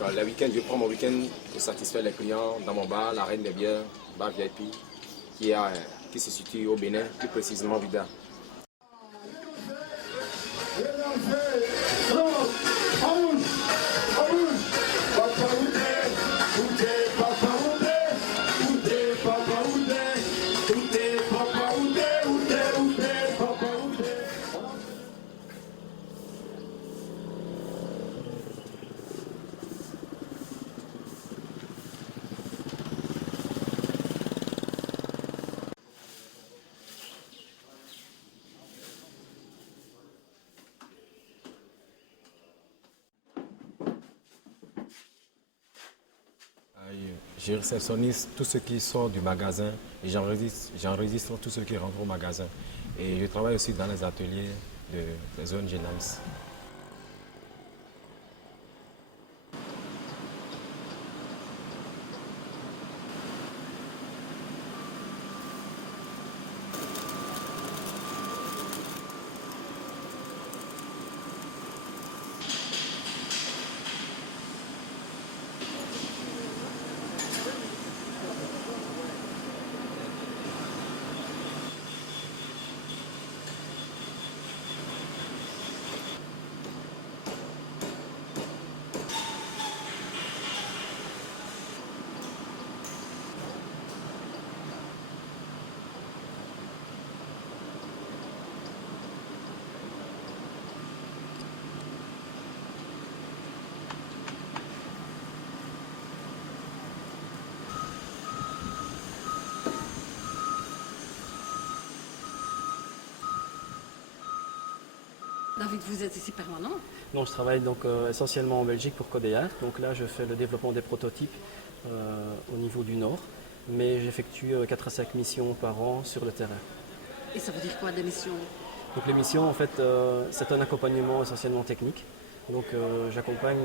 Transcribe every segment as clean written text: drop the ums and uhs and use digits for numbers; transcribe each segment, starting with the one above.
le week-end, je prends mon week-end pour satisfaire les clients dans mon bar, la Reine des Bières, bar VIP, qui se situe au Bénin, plus précisément Vida. Je réceptionnise tout ce qui sort du magasin et j'enregistre tout ce qui rentre au magasin. Et je travaille aussi dans les ateliers des zones Genams. David, vous êtes ici permanent? Non, je travaille donc essentiellement en Belgique pour Codéar. Donc là, je fais le développement des prototypes au niveau du Nord. Mais j'effectue 4 à 5 missions par an sur le terrain. Et ça veut dire quoi, des missions? Donc les missions, en fait, c'est un accompagnement essentiellement technique. Donc j'accompagne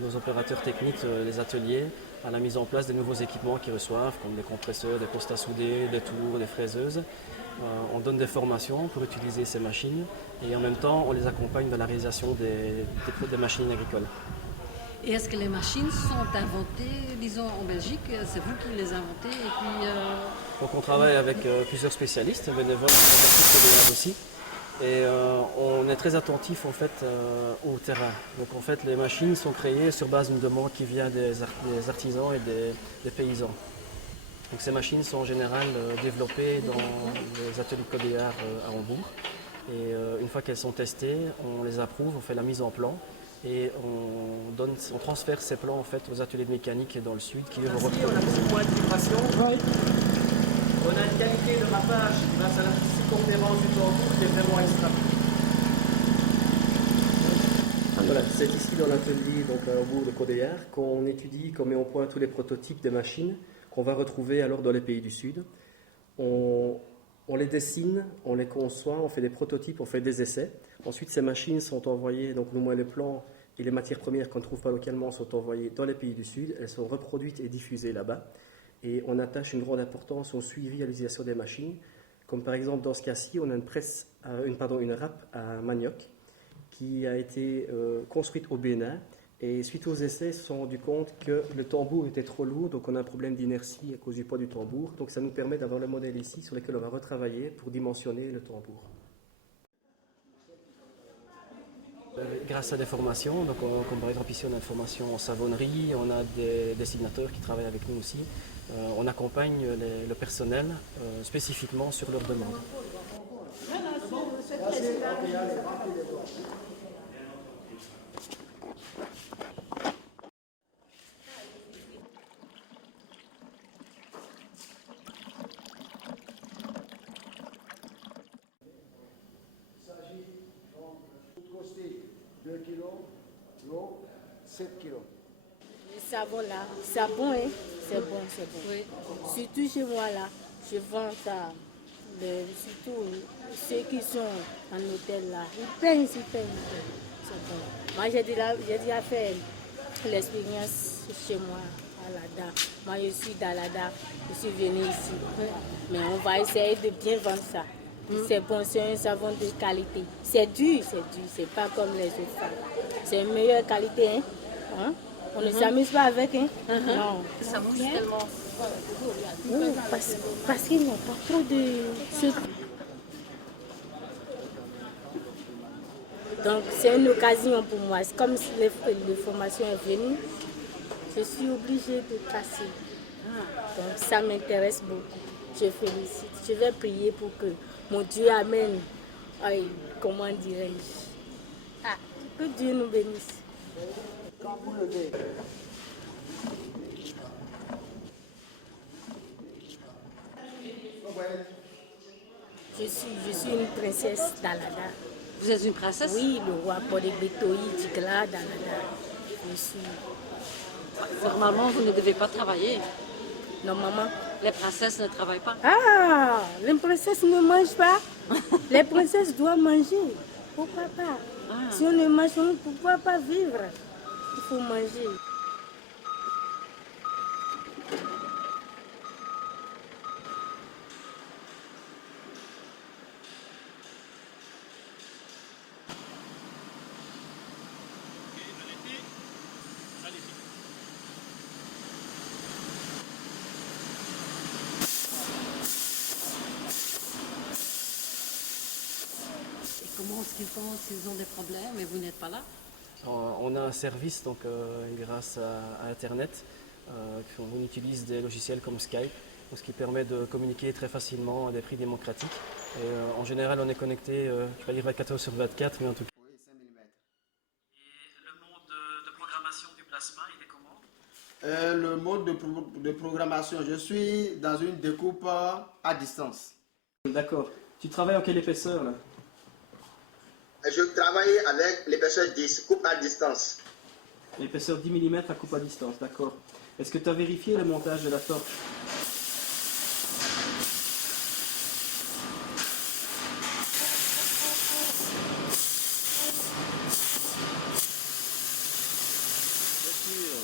nos opérateurs techniques, les ateliers, à la mise en place des nouveaux équipements qu'ils reçoivent, comme des compresseurs, des postes à souder, des tours, des fraiseuses. On donne des formations pour utiliser ces machines et en même temps on les accompagne dans la réalisation des machines agricoles. Et est-ce que les machines sont inventées, disons, en Belgique? C'est vous qui les inventez et puis, Donc on travaille avec plusieurs spécialistes, bénévoles, aussi. Et on est très attentif en fait au terrain. Donc en fait les machines sont créées sur base d'une demande qui vient des artisans et des paysans. Donc ces machines sont en général développées dans les ateliers Codéar à Hambourg. Et une fois qu'elles sont testées, on les approuve, on fait la mise en plan et on transfère ces plans en fait aux ateliers de mécanique dans le sud qui vont reprendre. On a des points de vibration. Ouais. On a une qualité de mappage grâce à la circonférence du tambour qui est vraiment extra. Voilà, c'est ici dans l'atelier à Hambourg de Codéar qu'on étudie, qu'on met au point tous les prototypes des machines qu'on va retrouver alors dans les pays du Sud. On les dessine, on les conçoit, on fait des prototypes, on fait des essais. Ensuite, ces machines sont envoyées, donc nous, les plans et les matières premières qu'on ne trouve pas localement sont envoyées dans les pays du Sud. Elles sont reproduites et diffusées là-bas. Et on attache une grande importance au suivi à l'utilisation des machines. Comme par exemple, dans ce cas-ci, on a une râpe à manioc qui a été construite au Bénin. Et suite aux essais, ils se sont rendus compte que le tambour était trop lourd, donc on a un problème d'inertie à cause du poids du tambour. Donc ça nous permet d'avoir le modèle ici sur lequel on va retravailler pour dimensionner le tambour. Grâce à des formations, donc comme par exemple ici on a une formation en savonnerie, on a des dessinateurs qui travaillent avec nous aussi. On accompagne le personnel spécifiquement sur leurs demandes. Le savon là, c'est bon, hein? C'est bon, c'est bon. Oui. Surtout chez moi là, je vends ça. Surtout ceux qui sont en hôtel là, ils payent. C'est bon. Moi j'ai déjà fait l'expérience chez moi à Lada. Moi je suis dans Lada, je suis venue ici. Mais on va essayer de bien vendre ça. C'est bon, c'est un savon de qualité. C'est dur, c'est pas comme les autres savons. C'est une meilleure qualité, hein? On ne s'amuse pas avec, hein? Non. Ça bouge tellement. Oui, parce qu'ils n'ont pas trop de... Donc c'est une occasion pour moi. C'est comme si l'information est venue, je suis obligée de passer. Donc ça m'intéresse beaucoup. Je félicite. Je vais prier pour que mon Dieu amène, comment dirais-je, que Dieu nous bénisse. Je suis une princesse d'Alada. Vous êtes une princesse? Oui, le roi Podégbétoï Djigla d'Alada. Je suis. Normalement, vous ne devez pas travailler. Non, maman. Les princesses ne travaillent pas. Ah, les princesses ne mangent pas. Les princesses doivent manger. Pourquoi pas? Si on ne mange pas, pourquoi pas vivre? Il faut manger. Comment est-ce qu'ils font s'ils ont des problèmes et vous n'êtes pas là? On a un service donc, grâce à Internet. On utilise des logiciels comme Skype, ce qui permet de communiquer très facilement à des prix démocratiques. Et, en général, on est connecté, je ne vais pas dire 24 heures sur 24, mais en tout cas. Oui, 5 mm. Et le mode de programmation du plasma, il est comment? Le mode de programmation, je suis dans une découpe à distance. D'accord. Tu travailles en quelle épaisseur là? Je travaille avec l'épaisseur 10, coupe à distance. L'épaisseur 10 mm à coupe à distance, d'accord. Est-ce que tu as vérifié le montage de la torche?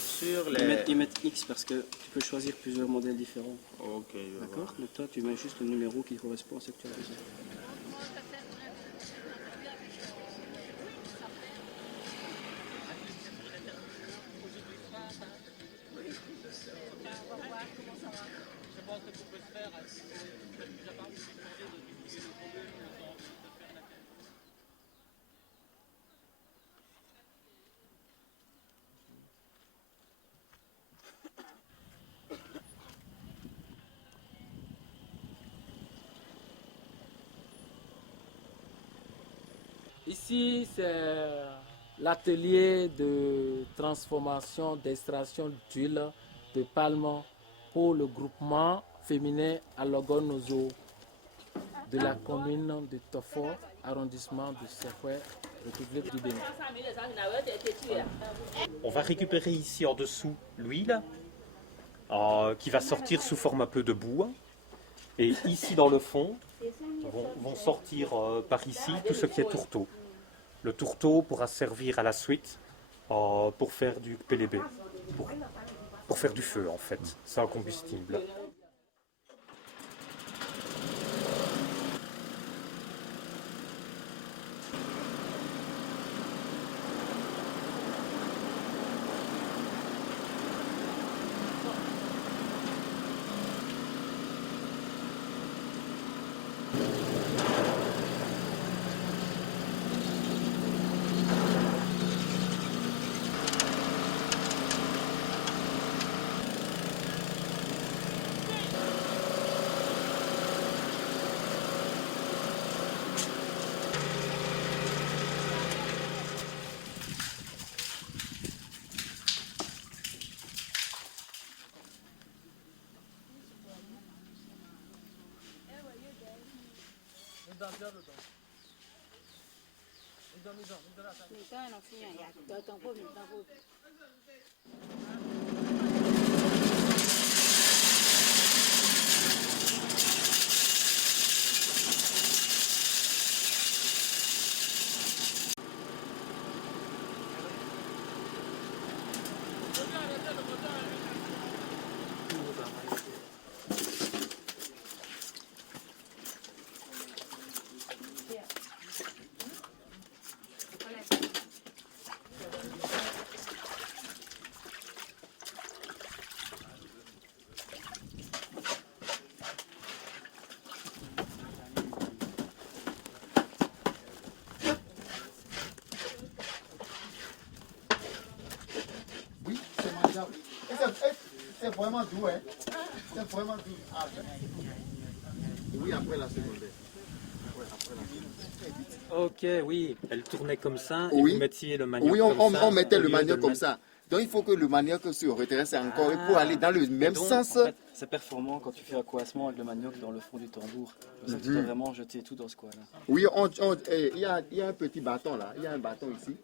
Sur Ils mettent X parce que tu peux choisir plusieurs modèles différents. Ok, D'accord. Donc toi, tu mets juste le numéro qui correspond à ce que tu as besoin. Ici, c'est l'atelier de transformation, d'extraction d'huile de palme pour le groupement féminin à Logonozo de la commune de Tofo, arrondissement de Sekwe, République du Bénin. On va récupérer ici en dessous l'huile qui va sortir sous forme un peu de boue. Et ici dans le fond vont sortir par ici tout ce qui est tourteau. Le tourteau pourra servir à la suite pour faire du PLB, pour faire du feu en fait. C'est un combustible. vraiment doux, hein. C'est vraiment doux. Ah, oui, après la secondaire. Ouais, après la secondaire. Ok, oui. Elle tournait comme ça et Oui. vous mettiez le manioc Oui, comme ça. on mettait au le lieu manioc de comme mettre- ça. Donc il faut que le manioc se redresse encore pour aller dans le même Donc, sens. en fait, c'est performant quand tu fais un coincement avec le manioc dans le fond du tambour. C'est pour ça que tu dois vraiment jeter tout dans ce coin-là. Oui, il y a un petit bâton là. Il y a un bâton ici.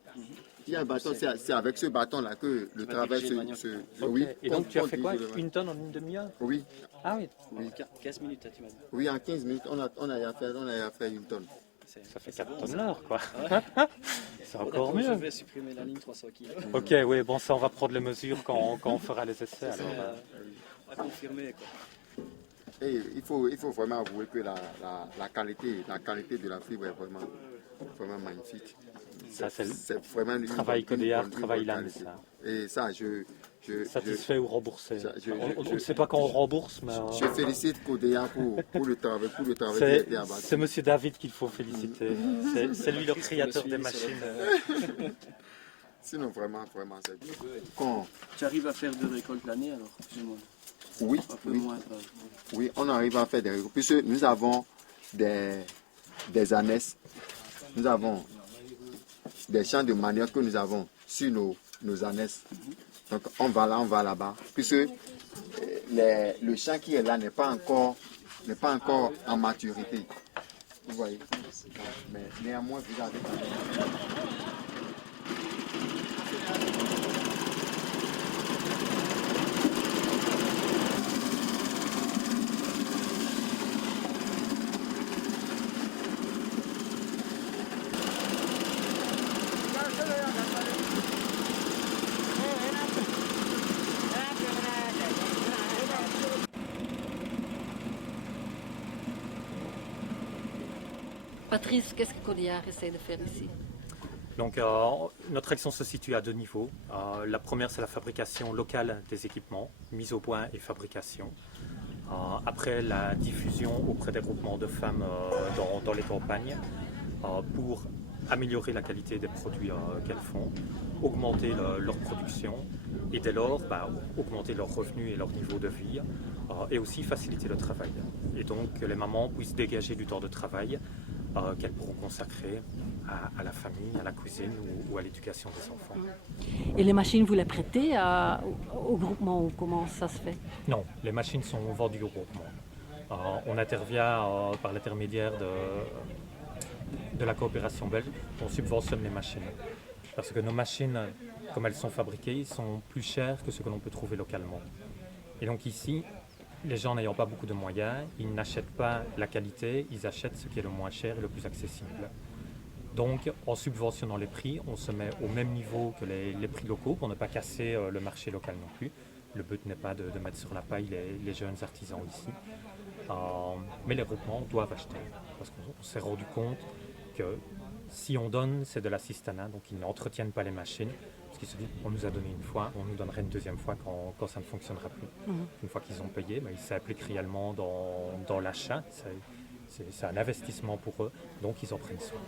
Il y a un bâton, c'est avec ce bâton-là que le travail diriger le manioc. se. Ok. Oui. Et donc tu as on fait quoi? dirige le manioc. Une tonne en une demi-heure? Oui, Ah oui. Oui, 15 minutes, tu m'as dit. oui, en 15 minutes, on a fait une tonne. Ça fait 4 tonnes l'heure, quoi. C'est Bon, encore d'accord, je mieux. vais supprimer la ligne 300 kg. Ok, oui, bon, ça on va prendre les mesures quand on fera les essais. Alors. À confirmer, quoi. Et il faut vraiment avouer que la qualité de la fibre est vraiment magnifique. Ça, c'est le vraiment une travail bonne- Codéar, une bonne travail LAN, qualité. ça. Et ça, Satisfait ou remboursé? je- On ne sait pas quand on rembourse, mais je félicite Codéar pour le travail qui a c'est été abattu. c'est Monsieur David qu'il faut féliciter. C'est lui le créateur des machines. Sinon, vraiment, c'est bien. Quand- Tu arrives à faire 2 récoltes l'année alors, plus ou moins? Oui, Un peu oui, moins. oui, on arrive à faire des récoltes. Puisque nous avons des ânesses, nous avons des champs de manioc que nous avons sur nos ânesses. Donc on va là-bas. Puisque le champ qui est là n'est pas encore en maturité. Vous voyez. Mais néanmoins, vous avez quand même. Patrice, qu'est-ce que Codéar essaie de faire ici? Donc notre action se situe à 2 niveaux. La première, c'est la fabrication locale des équipements, mise au point et fabrication. Après, la diffusion auprès des groupements de femmes dans les campagnes pour améliorer la qualité des produits qu'elles font, augmenter leur production et dès lors augmenter leurs revenus et leur niveau de vie et aussi faciliter le travail. Et donc que les mamans puissent dégager du temps de travail qu'elles pourront consacrer à la famille, à la cuisine ou à l'éducation des enfants. Et les machines, vous les prêtez au groupement ou comment ça se fait? Non, les machines sont vendues au groupement. On intervient par l'intermédiaire de la coopération belge, on subventionne les machines. Parce que nos machines, comme elles sont fabriquées, sont plus chères que ce que l'on peut trouver localement. Et donc ici, les gens n'ayant pas beaucoup de moyens, ils n'achètent pas la qualité, ils achètent ce qui est le moins cher et le plus accessible. Donc en subventionnant les prix, on se met au même niveau que les prix locaux pour ne pas casser le marché local non plus. Le but n'est pas de mettre sur la paille les jeunes artisans ici. Mais les groupements doivent acheter. Parce qu'on s'est rendu compte que si on donne, c'est de l'assistanat, donc ils n'entretiennent pas les machines. Parce qu'ils se disent, on nous a donné une fois, on nous donnerait une deuxième fois quand ça ne fonctionnera plus. Une fois qu'ils ont payé, ils s'appliquent réellement dans l'achat. C'est un investissement pour eux, donc ils en prennent soin.